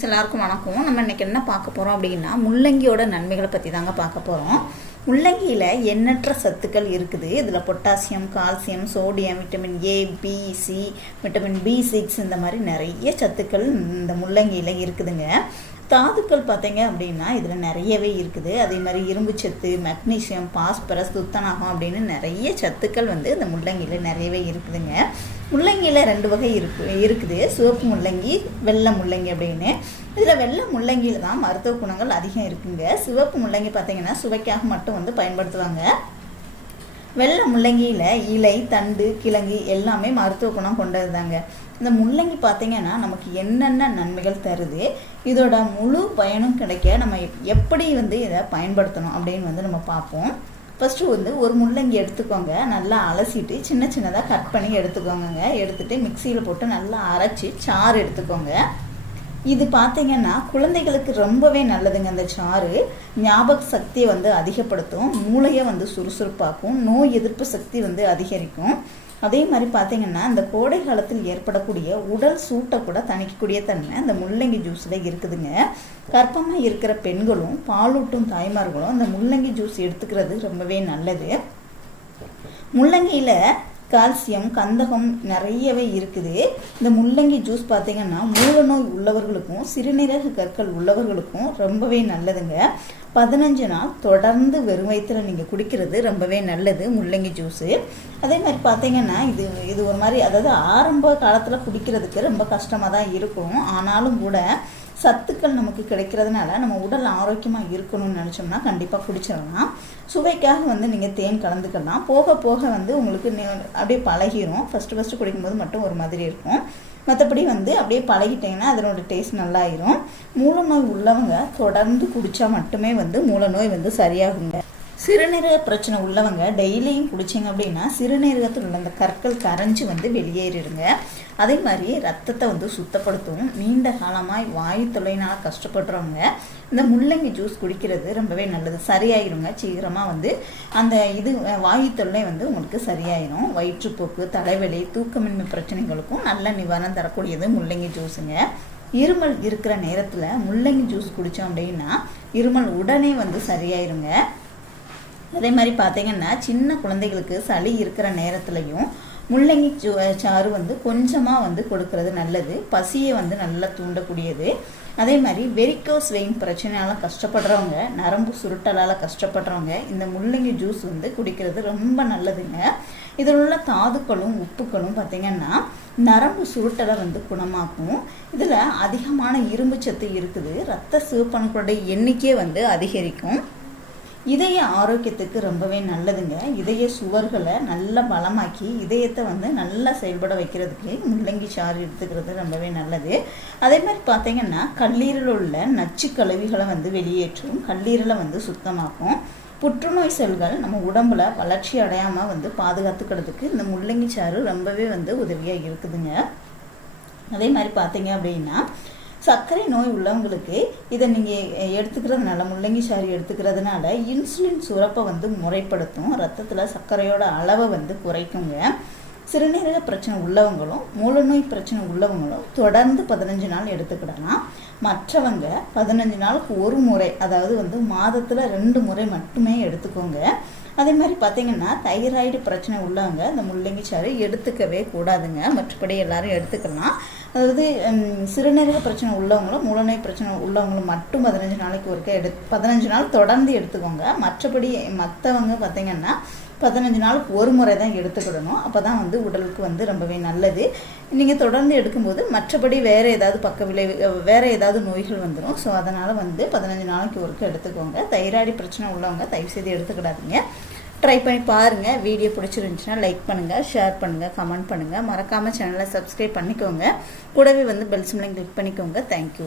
எல்லாருக்கும் வணக்கம். நம்ம இன்றைக்கி என்ன பார்க்க போகிறோம் அப்படின்னா முள்ளங்கியோட நன்மைகளை பற்றி தாங்க பார்க்க போகிறோம் முள்ளங்கியில் எண்ணற்ற சத்துக்கள் இருக்குது. இதில் potassium calcium sodium vitamin A B C vitamin B six இந்த மாதிரி நிறைய சத்துக்கள் இந்த முள்ளங்கியில் இருக்குதுங்க. தாதுக்கள் பார்த்தீங்க அப்படின்னா இதில் நிறையவே இருக்குது. அதே மாதிரி இரும்பு சத்து மெக்னீசியம் பாஸ்பரஸ் துத்தநாகம் அப்படின்னு நிறைய சத்துக்கள் வந்து இந்த முள்ளங்கியில் நிறையவே இருக்குதுங்க. முள்ளங்கியில் ரெண்டு வகை இருக்கு இருக்குது. சிவப்பு முள்ளங்கி வெள்ளை முள்ளங்கி அப்படின்னு. இதில் வெள்ளை முள்ளங்கியில் தான் மருத்துவ குணங்கள் அதிகம் இருக்குங்க. சிவப்பு முள்ளங்கி பார்த்தீங்கன்னா சுவைக்காக மட்டும் வந்து பயன்படுத்துவாங்க. வெள்ளை முள்ளங்கியில் இலை தண்டு கிழங்கு எல்லாமே மருத்துவ குணம் கொண்டது தாங்க இந்த முள்ளங்கி பார்த்தீங்கன்னா நமக்கு என்னென்ன நன்மைகள் தருது இதோட முழு பயனும் கிடைக்க நம்ம எப்படி வந்து இதை பயன்படுத்தணும் அப்படின்னு வந்து நம்ம பார்ப்போம். ஃபஸ்ட்டு வந்து ஒரு முள்ளங்கி எடுத்துக்கோங்க. நல்லா அலசிட்டு சின்ன சின்னதாக கட் பண்ணி எடுத்துக்கோங்க எடுத்துட்டு மிக்சியில் போட்டு நல்லா அரைச்சி சாறு எடுத்துக்கோங்க. இது பார்த்தீங்கன்னா குழந்தைகளுக்கு ரொம்பவே நல்லதுங்க அந்த சாறு. ஞாபக சக்தியை வந்து அதிகப்படுத்தும் மூளையை வந்து சுறுசுறுப்பாக்கும் நோய் எதிர்ப்பு சக்தி வந்து அதிகரிக்கும். அதே மாதிரி பார்த்தீங்கன்னா இந்த கோடை காலத்தில் ஏற்படக்கூடிய உடல் சூட்டை கூட தணிக்கக்கூடிய தன்மை அந்த முள்ளங்கி ஜூஸில் இருக்குதுங்க. கர்ப்பமாக இருக்கிற பெண்களும் பாலூட்டும் தாய்மார்களும் அந்த முள்ளங்கி ஜூஸ் எடுத்துக்கிறது ரொம்பவே நல்லது. முள்ளங்கியில் கால்சியம் கந்தகம் நிறையவே இருக்குது. இந்த முள்ளங்கி ஜூஸ் பார்த்தீங்கன்னா மூலநோய் உள்ளவர்களுக்கும் சிறுநீரக கற்கள் உள்ளவர்களுக்கும் ரொம்பவே நல்லதுங்க. பதினஞ்சு நாள் தொடர்ந்து வெறும் வயிற்றில் நீங்கள் குடிக்கிறது ரொம்பவே நல்லது முள்ளங்கி ஜூஸு அதே மாதிரி பார்த்தீங்கன்னா இது இது ஒரு மாதிரி அதாவது ஆரம்ப காலத்தில் குடிக்கிறதுக்கு ரொம்ப கஷ்டமாக தான் இருக்கும். ஆனாலும் கூட சத்துக்கள் நமக்கு கிடைக்கிறதுனால நம்ம உடல் ஆரோக்கியமாக இருக்கணும்னு நினச்சோம்னா கண்டிப்பாக குடிச்சிடலாம். சுவைக்காக வந்து நீங்கள் தேன் கலந்துக்கலாம். போக போக வந்து உங்களுக்கு அப்படியே பழகிரும். ஃபஸ்ட்டு ஃபஸ்ட்டு குடிக்கும்போது மட்டும் ஒரு மாதிரி இருக்கும். மற்றபடி வந்து அப்படியே பழகிட்டிங்கன்னா அதனோட டேஸ்ட் நல்லாயிரும். மூலநோய் உள்ளவங்க தொடர்ந்து குடித்தா மட்டுமே வந்து மூலநோய் வந்து சரியாகுங்க. சிறுநீரக பிரச்சனை உள்ளவங்க டெய்லியும் குடிச்சிங்க அப்படின்னா சிறுநீரகத்தில் உள்ள அந்த கற்கள் கரைஞ்சி வந்து வெளியேறிடுங்க. அதே மாதிரி ரத்தத்தை வந்து சுத்தப்படுத்தும் நீண்ட காலமாய் வாயு தொலைனால் கஷ்டப்படுறவங்க இந்த முள்ளங்கி ஜூஸ் குடிக்கிறது ரொம்பவே நல்லது. சரியாயிருங்க. சீக்கிரமாக வந்து அந்த இது வாயு தொல்லை வந்து உங்களுக்கு சரியாயிரும். வயிற்றுப்போக்கு தலைவலி தூக்கமின்மை பிரச்சனைகளுக்கும் நல்ல நிவாரணம் தரக்கூடியது முள்ளங்கி ஜூஸுங்க. இருமல் இருக்கிற நேரத்தில் முள்ளங்கி ஜூஸ் குடித்தோம் அப்படின்னா இருமல் உடனே வந்து சரியாயிருங்க. அதே மாதிரி பார்த்தீங்கன்னா சின்ன குழந்தைகளுக்கு சளி இருக்கிற நேரத்துலையும் முள்ளங்கி சாறு வந்து கொஞ்சமாக வந்து கொடுக்கறது நல்லது. பசியை வந்து நல்லா தூண்டக்கூடியது. அதே மாதிரி வெரிக்கோஸ் வெயின் பிரச்சனையால் கஷ்டப்படுறவங்க நரம்பு சுருட்டலால் கஷ்டப்படுறவங்க இந்த முள்ளங்கி ஜூஸ் வந்து குடிக்கிறது ரொம்ப நல்லதுங்க. இதில் உள்ள தாதுக்களும் உப்புக்களும் பார்த்திங்கன்னா நரம்பு சுருட்டலை வந்து குணமாக்கும். இதில் அதிகமான இரும்பு சத்து இருக்குது. ரத்த சிவப்பணுக்களுடைய எண்ணிக்கையே வந்து அதிகரிக்கும். இதய ஆரோக்கியத்துக்கு ரொம்பவே நல்லதுங்க. இதய சுவர்களை நல்லா பலமாக்கி இதயத்தை வந்து நல்லா செயல்பட வைக்கிறதுக்கு முள்ளங்கி சாறு எடுத்துக்கிறது ரொம்பவே நல்லது. அதே மாதிரி பார்த்தீங்கன்னா கல்லீரலில் உள்ள நச்சு கழுவிகளை வந்து வெளியேற்றும் கல்லீரலை வந்து சுத்தமாக்கும். புற்றுநோய் செல்கள் நம்ம உடம்புல வளர்ச்சி அடையாமல் வந்து பாதுகாத்துக்கிறதுக்கு இந்த முள்ளங்கி சாறு ரொம்பவே வந்து உதவியாக இருக்குதுங்க. அதே மாதிரி பார்த்தீங்க அப்படின்னா சர்க்கரை நோய் உள்ளவங்களுக்கு இதை நீங்கள் எடுத்துக்கிறதுனால முள்ளங்கி சாறு எடுத்துக்கிறதுனால இன்சுலின் சுரப்பை வந்து முறைப்படுத்தும். ரத்தத்தில் சர்க்கரையோட அளவை வந்து குறைக்குங்க. சிறுநீரக பிரச்சனை உள்ளவங்களும் மூலநோய் பிரச்சனை உள்ளவங்களும் தொடர்ந்து பதினஞ்சு நாள் எடுத்துக்கிடலாம். மற்றவங்க பதினஞ்சு நாளுக்கு ஒரு முறை அதாவது வந்து மாதத்தில் ரெண்டு முறை மட்டுமே எடுத்துக்கோங்க. அதே மாதிரி பார்த்தீங்கன்னா தைராய்டு பிரச்சனை உள்ளவங்க இந்த முள்ளங்கி சாறு எடுத்துக்கவே கூடாதுங்க. மற்றபடி எல்லாரும் எடுத்துக்கலாம். அதாவது சிறுநீரக பிரச்சனை உள்ளவங்களும் மூலநோய் பிரச்சனை உள்ளவங்களும் மட்டும் பதினஞ்சு நாளைக்கு ஒருக்க எடு பதினஞ்சு நாள் தொடர்ந்து எடுத்துக்கோங்க. மற்றபடி மற்றவங்க பார்த்தீங்கன்னா பதினஞ்சு நாளுக்கு ஒரு முறை தான் எடுத்துக்கிடணும். அப்போ தான் வந்து உடலுக்கு வந்து ரொம்பவே நல்லது. நீங்கள் தொடர்ந்து எடுக்கும்போது மற்றபடி வேறு ஏதாவது பக்க விளைவு வேறு ஏதாவது நோய்கள் வந்துடும் ஸோ அதனால் வந்து பதினஞ்சு நாளைக்கு ஒருக்க எடுத்துக்கோங்க. தைராய்டு பிரச்சனை உள்ளவங்க தயவுசெய்து எடுத்துக்கிடாதீங்க. ட்ரை பண்ணி பாருங்கள் வீடியோ பிடிச்சிருந்துச்சுன்னா லைக் பண்ணுங்கள் ஷேர் பண்ணுங்கள் கமெண்ட் பண்ணுங்கள் மறக்காமல் சேனலை சப்ஸ்கிரைப் பண்ணிக்கோங்க. கூடவே வந்து பெல் சிம்லையும் கிளிக் பண்ணிக்கோங்க. Thank you